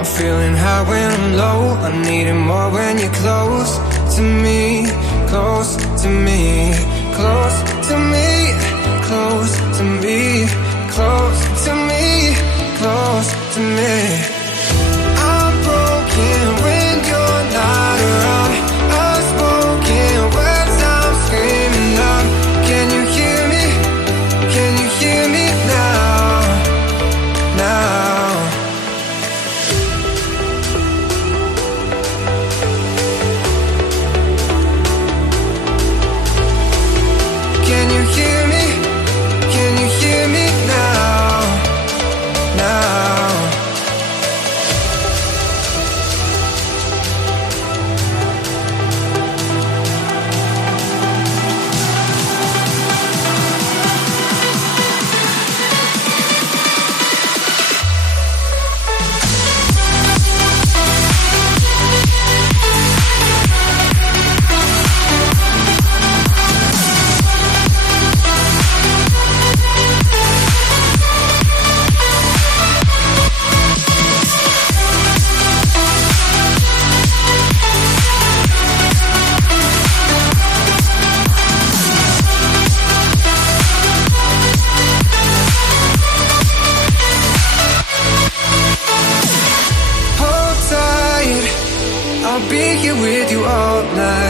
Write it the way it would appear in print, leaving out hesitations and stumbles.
I'm feeling high when I'm low, I need it more when you're close to me, close to me, close to me, close to me, close to me, close to me. I'm broken when you're not around, unspoken words I'm screaming out. Can you hear me? Can you hear me now? Now. Can you hear me? Can you hear me now? Now. I'll be here with you all night.